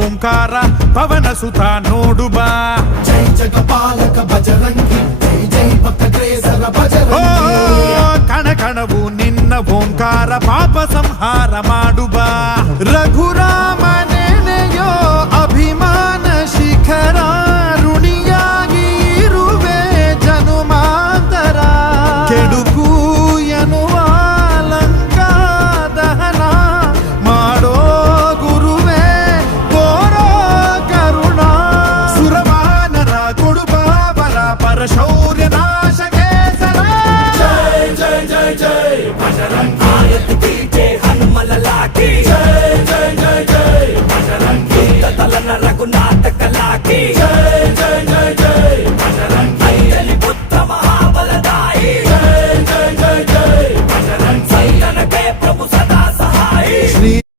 ಓಂಕಾರ ಪವನ ಸುತ ನೋಡುಬಾ. ಜೈ ಜಗಪಾಲಕ ಬಜರಂಗಿ, ಜೈ ಜೈ ಭಕ್ತಗ್ರೇಸರ ಬಜರಂಗಿ. ಕಣ ಕಣವು ನಿನ್ನ ಓಂಕಾರ ಪಾಪ ಸಂಹಾರ ಮಾಡುಬಾ. ರಘುರ